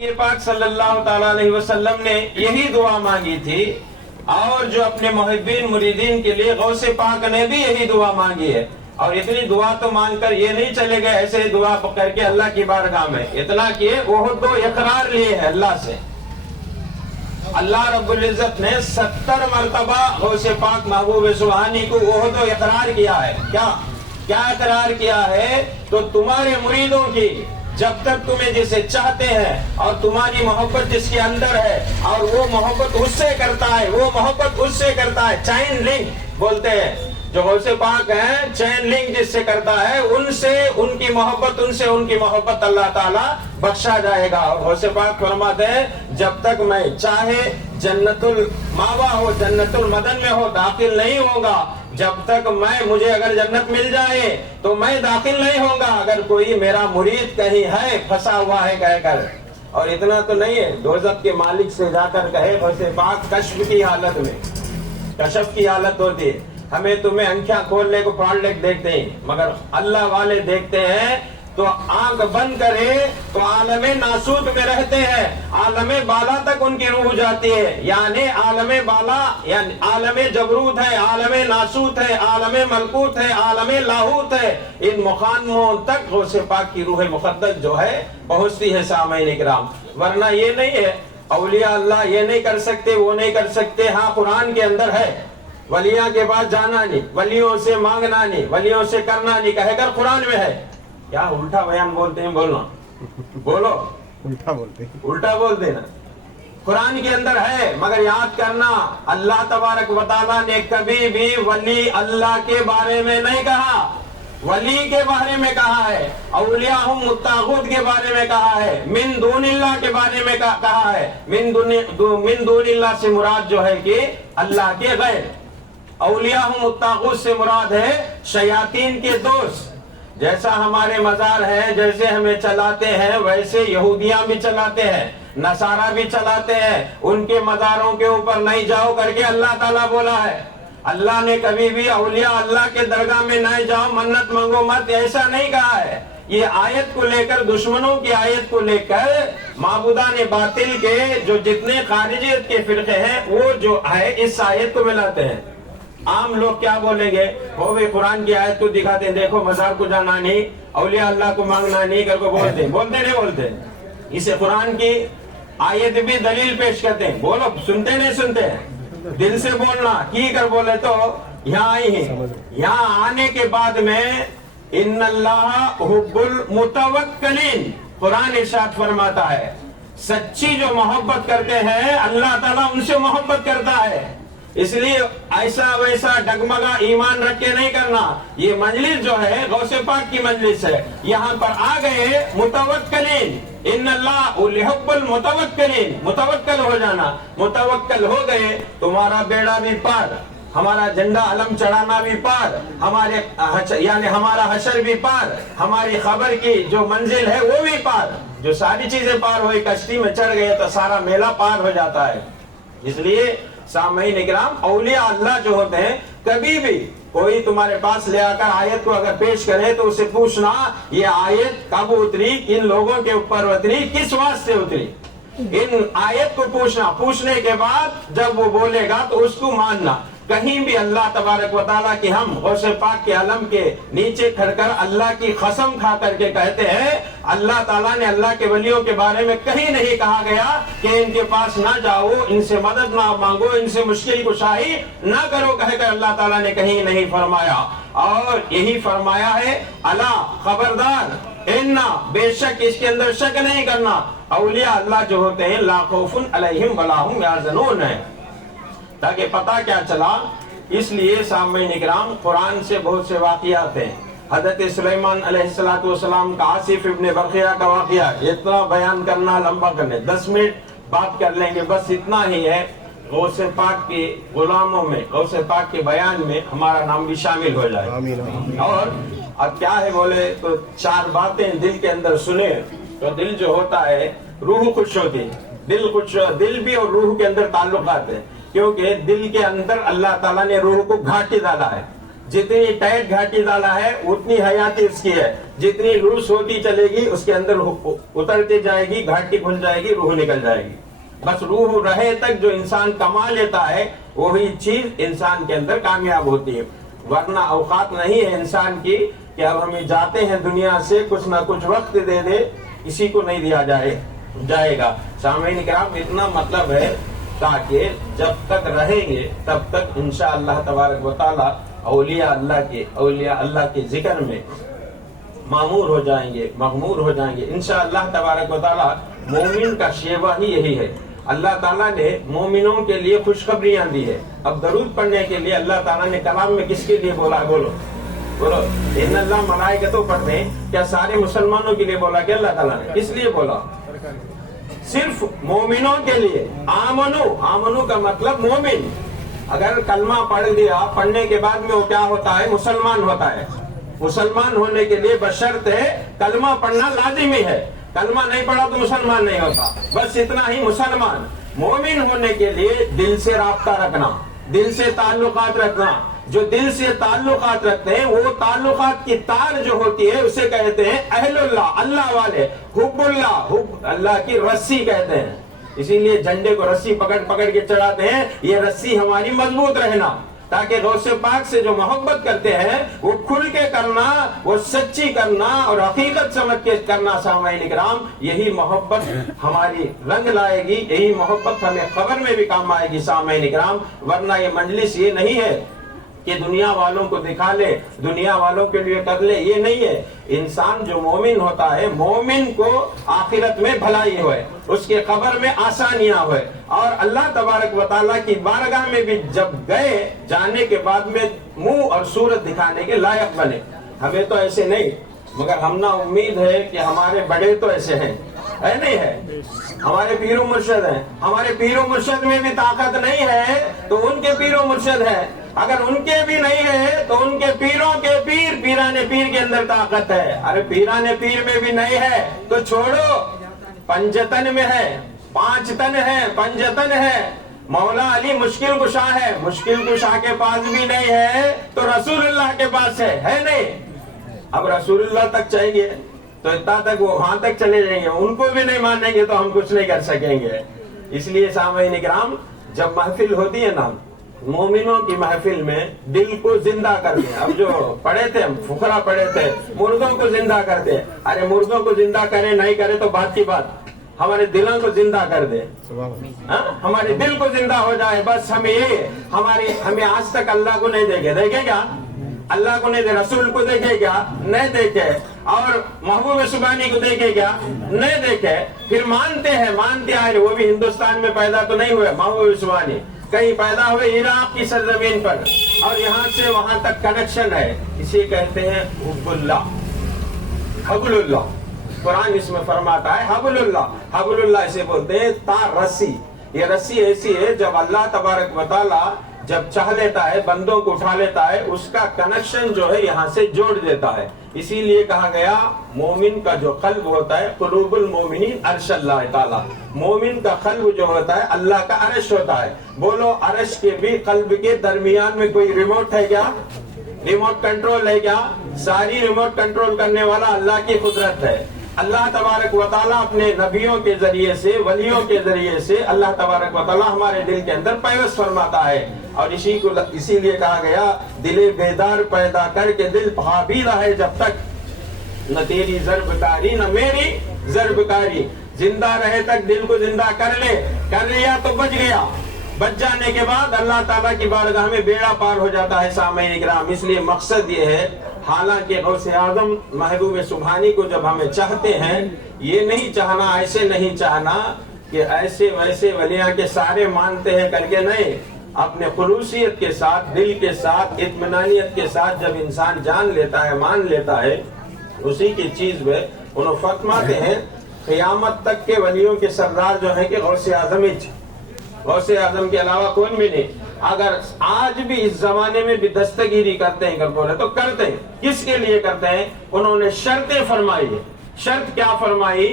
یہ پاک صلی اللہ تعالیٰ علیہ وسلم نے یہی دعا مانگی تھی، اور جو اپنے محبین مریدین کے لیے غوث پاک نے بھی یہی دعا مانگی ہے۔ اور اتنی دعا تو مانگ کر یہ نہیں چلے گئے ایسے دعا کر کے اللہ کی بارگاہ میں، اتنا کیے احد کو اقرار لیے ہے اللہ سے۔ اللہ رب العزت نے 70 مرتبہ غوث پاک محبوب سبحانی کو احد و اقرار کیا ہے۔ کیا اقرار کیا ہے؟ تو تمہارے مریدوں کی جب تک تمہیں جسے چاہتے ہیں اور تمہاری محبت جس کے اندر ہے اور وہ محبت اس سے کرتا ہے، وہ محبت اس سے کرتا ہے، چین لنک بولتے ہیں جو غوث پاک ہیں، چین لنک جس سے کرتا ہے ان سے ان کی محبت اللہ تعالیٰ بخشا جائے گا۔ اور غوث پاک فرماتے ہیں جب تک میں چاہے جنت الماوا ہو، جنت المدن میں ہو، داخل نہیں ہوگا۔ جب تک مجھے اگر جنت مل جائے تو میں داخل نہیں ہوگا اگر کوئی میرا مرید کہیں ہے پھنسا ہوا ہے کہہ کر۔ اور اتنا تو نہیں ہے، دوزخ کے مالک سے جا کر کہے غوث پاک کشف کی حالت میں، کشف کی حالت ہوتی ہے، ہمیں تمہیں آنکھیں کھولنے کو پھاڑ لے دیکھتے ہیں، مگر اللہ والے دیکھتے ہیں تو آنکھ بند کرے تو عالم ناسوت میں رہتے ہیں، عالم بالا تک ان کی روح جاتی ہے، یعنی عالم بالا یعنی عالم جبروت ہے، عالم ناسوت ہے، عالم ملکوت ہے، عالم لاہوت ہے، ان مقاموں تک غوث پاک کی روح مقدس جو ہے پہنچتی ہے سامعین اکرام۔ ورنہ یہ نہیں ہے اولیاء اللہ یہ نہیں کر سکتے، وہ نہیں کر سکتے۔ ہاں قرآن کے اندر ہے ولیوں کے پاس جانا نہیں، ولیوں سے مانگنا نہیں، ولیوں سے کرنا نہیں کہہ کر قرآن میں ہے۔ کیا الٹا بیان بولتے ہیں؟ بولنا بولو، الٹا بولتے نا، قرآن کے اندر ہے، مگر یاد کرنا اللہ تبارک و تعالیٰ نے کبھی بھی ولی اللہ کے بارے میں نہیں کہا، ولی کے بارے میں کہا ہے، اولیاءہم الطاغوت کے بارے میں کہا ہے، من دون اللہ کے بارے میں کہا ہے۔ من دون اللہ سے مراد جو ہے کہ اللہ کے غیر، اولیاءہم الطاغوت سے مراد ہے شیاطین کے دوست۔ جیسا ہمارے مزار ہیں، جیسے ہمیں چلاتے ہیں ویسے یہودیاں بھی چلاتے ہیں، نصارہ بھی چلاتے ہیں، ان کے مزاروں کے اوپر نہیں جاؤ کر کے اللہ تعالیٰ بولا ہے۔ اللہ نے کبھی بھی اولیاء اللہ کے درگاہ میں نہ جاؤ، منت مانگو مت، ایسا نہیں کہا ہے۔ یہ آیت کو لے کر، دشمنوں کی آیت کو لے کر معبودان باطل کے جو جتنے خارجیت کے فرقے ہیں وہ جو ہے اس آیت کو ملاتے ہیں۔ عام لوگ کیا بولیں گے؟ وہ بھی قرآن کی آیت کو دکھاتے ہیں، دیکھو مزار کو جانا نہیں، اولیاء اللہ کو مانگنا نہیں کر کو بولتے نہیں بولتے۔ اسے قرآن کی آیت بھی دلیل پیش کرتے ہیں، بولو سنتے نہیں سنتے، دل سے بولنا کی کر بولے تو یہاں آئی ہیں۔ یہاں آنے کے بعد میں ان اللہ حب المتوکلین، قرآن ارشاد فرماتا ہے سچی جو محبت کرتے ہیں اللہ تعالیٰ ان سے محبت کرتا ہے۔ اس لیے ایسا ویسا ڈگمگا ایمان رکھ کے نہیں کرنا۔ یہ مجلس جو ہے غوث پاک کی مجلس ہے، یہاں پر آ گئے متوکلین، ان اللہ لحب المتوکلین، متوکل ہو جانا، متوکل ہو گئے تمہارا بیڑا بھی پار، ہمارا جھنڈا علم چڑھانا بھی پار، یعنی ہمارا حشر بھی پار، ہماری خبر کی جو منزل ہے وہ بھی پار، جو ساری چیزیں پار ہوئی، کشتی میں چڑھ گئے تو سارا میلہ پار ہو جاتا ہے۔ اس لیے سامعین اکرام اولیاء اللہ جو ہوتے ہیں کبھی بھی کوئی تمہارے پاس لے آ کر آیت کو اگر پیش کرے تو اسے پوچھنا یہ آیت کب اتری، کن لوگوں کے اوپر اتری، کس واسطے اتری، ان آیت کو پوچھنے کے بعد جب وہ بولے گا تو اس کو ماننا۔ کہیں بھی اللہ تبارک و تعالیٰ کی ہم غوث پاک کے علم کے نیچے کھڑ کر اللہ کی قسم کھا کر کے کہتے ہیں اللہ تعالیٰ نے اللہ کے ولیوں کے بارے میں کہیں نہیں کہا گیا کہ ان کے پاس نہ جاؤ، ان سے مدد نہ مانگو، ان سے مشکل کشائی نہ کرو کہہ کر اللہ تعالیٰ نے کہیں نہیں فرمایا۔ اور یہی فرمایا ہے اللہ خبردار، اِنَّا بے شک اس کے اندر شک نہیں کرنا، اولیاء اللہ جو ہوتے ہیں لا خوف علیہم ولا ہم یحزنون ہے۔ تاکہ پتہ کیا چلا، اس لیے سامعین اکرام قرآن سے بہت سے واقعات ہیں۔ حضرت سلیمان علیہ السلام کا آصف ابن برقیہ کا واقعہ اتنا بیان کرنا لمبا کرنے، 10 منٹ بات کر لیں گے، بس اتنا ہی ہے۔ غوث پاک کے غلاموں میں، غوث پاک کے بیان میں ہمارا نام بھی شامل ہو جائے۔ اور اب کیا ہے بولے تو 4 باتیں دل کے اندر سنے تو دل جو ہوتا ہے روح خوش ہوتی ہے، دل بھی اور روح کے اندر تعلقات ہیں، کیونکہ دل کے اندر اللہ تعالیٰ نے روح کو گھاٹی ڈالا ہے۔ جتنی ٹائٹ گھاٹی ڈالا ہے اتنی حیاتی اس کی ہے، جتنی لوس ہوتی چلے گی اس کے اندر اترتی جائے گی، گھاٹی کھل جائے گی، روح نکل جائے گی۔ بس روح رہے تک جو انسان کما لیتا ہے وہی چیز انسان کے اندر کامیاب ہوتی ہے، ورنہ اوقات نہیں ہے انسان کی کہ اب ہمیں جاتے ہیں دنیا سے کچھ نہ کچھ وقت دے دے، کسی کو نہیں دیا جائے گا۔ سامعین کرام اتنا مطلب ہے تاکہ جب تک رہیں گے تب تک انشاءاللہ تبارک و تعالی اولیاء اللہ کے ذکر میں معمور ہو جائیں گے، مغمور ہو جائیں گے انشاءاللہ تبارک و تعالی۔ مومن کا شیوہ ہی یہی ہے۔ اللہ تعالیٰ نے مومنوں کے لیے خوشخبریاں دی ہے۔ اب درود پڑھنے کے لیے اللہ تعالیٰ نے کلام میں کس کے لیے بولا؟ بولو ان اللہ ملائکتوں پڑھتے ہیں، کیا سارے مسلمانوں کے لیے بولا کہ اللہ تعالیٰ نے کس لیے بولا؟ صرف مومنوں کے لیے۔ آمنو کا مطلب مومن۔ اگر کلمہ پڑھ دیا، پڑھنے کے بعد میں وہ کیا ہوتا ہے؟ مسلمان ہوتا ہے۔ مسلمان ہونے کے لیے بشرط ہے کلمہ پڑھنا لازمی ہے، کلمہ نہیں پڑھا تو مسلمان نہیں ہوتا، بس اتنا ہی مسلمان۔ مومن ہونے کے لیے دل سے رابطہ رکھنا، دل سے تعلقات رکھنا۔ جو دل سے تعلقات رکھتے ہیں وہ تعلقات کی تار جو ہوتی ہے اسے کہتے ہیں اہل اللہ، اللہ والے، حب اللہ کی رسی کہتے ہیں۔ اسی لیے جھنڈے کو رسی پکڑ کے چڑھاتے ہیں، یہ رسی ہماری مضبوط رہنا، تاکہ غوث پاک سے جو محبت کرتے ہیں وہ کھل کے کرنا، وہ سچی کرنا اور حقیقت سمجھ کے کرنا۔ سامعین کرام، یہی محبت ہماری رنگ لائے گی، یہی محبت ہمیں قبر میں بھی کام آئے گی سامعین کرام۔ ورنہ یہ مجلس یہ نہیں ہے کہ دنیا والوں کو دکھا لے، دنیا والوں کے لیے کر لے، یہ نہیں ہے۔ انسان جو مومن ہوتا ہے، مومن کو آخرت میں بھلائی ہوئے، اس کے قبر میں آسانیاں ہوئے، اور اللہ تبارک و تعالیٰ کی بارگاہ میں بھی جب گئے، جانے کے بعد میں منہ اور صورت دکھانے کے لائق بنے۔ ہمیں تو ایسے نہیں، مگر ہم نا امید ہے کہ ہمارے بڑے تو ایسے ہیں، ہے نہیں ہے؟ ہمارے پیر و مرشد ہیں، ہمارے پیر و مرشد میں بھی طاقت نہیں ہے تو ان کے پیر و مرشد ہیں، اگر ان کے بھی نہیں ہے تو ان کے پیروں کے پیر، پیران پیر کے اندر طاقت ہے۔ ارے پیران پیر میں بھی نہیں ہے تو چھوڑو، پنجتن میں ہے، 5 تن ہے، پنجتن ہے۔ مولا علی مشکل کشا ہے، مشکل کشا کے پاس بھی نہیں ہے تو رسول اللہ کے پاس ہے نہیں؟ اب رسول اللہ تک چاہیے تو اتنا تک وہ وہاں تک چلے جائیں گے، ان کو بھی نہیں مانیں گے تو ہم کچھ نہیں کر سکیں گے۔ اس لیے سامعین کرام، جب محفل ہوتی ہے نا، مومنوں کی محفل میں دل کو زندہ کر دیں۔ اب جو پڑھے تھے ہم فقرا پڑھے تھے، مردوں کو زندہ کر دیں۔ ارے مردوں کو زندہ کرے نہیں کرے تو بات کی بات، ہمارے دلوں کو زندہ کر دے، ہمارے دل کو زندہ ہو جائے۔ بس ہمیں آج تک اللہ کو نہیں دیکھے گا، اللہ کو نہیں دے، رسول کو دیکھے گا نہیں دیکھے، اور محبوب سبحانی کو دیکھے گا نہیں دیکھے، پھر مانتے آئے۔ وہ بھی ہندوستان میں پیدا تو نہیں ہوئے محبوب سبحانی، کہیں پیدا ہوئے عراق کی سرزمین پر، اور یہاں سے وہاں تک کنیکشن ہے۔ اسے کہتے ہیں حب اللہ، حبل اللہ۔ قرآن اس میں فرماتا ہے حبل اللہ اسے بولتے ہیں تار، رسی۔ یہ رسی ایسی ہے جب اللہ تبارک و تعالی جب چاہ لیتا ہے بندوں کو اٹھا لیتا ہے، اس کا کنیکشن جو ہے یہاں سے جوڑ دیتا ہے۔ اسی لیے کہا گیا مومن کا جو قلب ہوتا ہے، قلوب المومنین عرش اللہ تعالی، مومن کا قلب جو ہوتا ہے اللہ کا عرش ہوتا ہے۔ بولو عرش کے بھی قلب کے درمیان میں کوئی ریموٹ ہے کیا؟ ریموٹ کنٹرول ہے کیا؟ ساری ریموٹ کنٹرول کرنے والا اللہ کی قدرت ہے۔ اللہ تبارک و تعالیٰ اپنے نبیوں کے ذریعے سے، ولیوں کے ذریعے سے اللہ تبارک و تعالیٰ ہمارے دل کے اندر پیوست فرماتا ہے، اور اسی لیے کہا گیا دل بیدار پیدا کر کے دل پابیدہ ہے جب تک، نہ تیری ضرب کاری نہ میری ضرب کاری۔ زندہ رہے تک دل کو زندہ کر لیا تو بچ گیا، بچ جانے کے بعد اللہ تعالیٰ کی بارگاہ میں بیڑا پار ہو جاتا ہے سامعین کرام۔ اس لیے مقصد یہ ہے، حالانکہ غوث اعظم محبوب سبحانی کو جب ہمیں چاہتے ہیں، یہ نہیں چاہنا، ایسے نہیں چاہنا کہ ایسے ویسے ولیاں کے سارے مانتے ہیں کر کے، نہیں، اپنے خلوصیت کے ساتھ، دل کے ساتھ، اطمینانیت کے ساتھ جب انسان جان لیتا ہے، مان لیتا ہے، اسی کی چیز میں انہوں فرماتے ہیں قیامت تک کے ولیوں کے سردار جو ہیں کہ غوث اعظم کے علاوہ کوئی بھی نہیں۔ اگر آج بھی اس زمانے میں بھی دستگیری کرتے ہیں بولے تو کرتے ہیں، کس کے لیے کرتے ہیں؟ انہوں نے شرطیں فرمائی ہے۔ شرط کیا فرمائی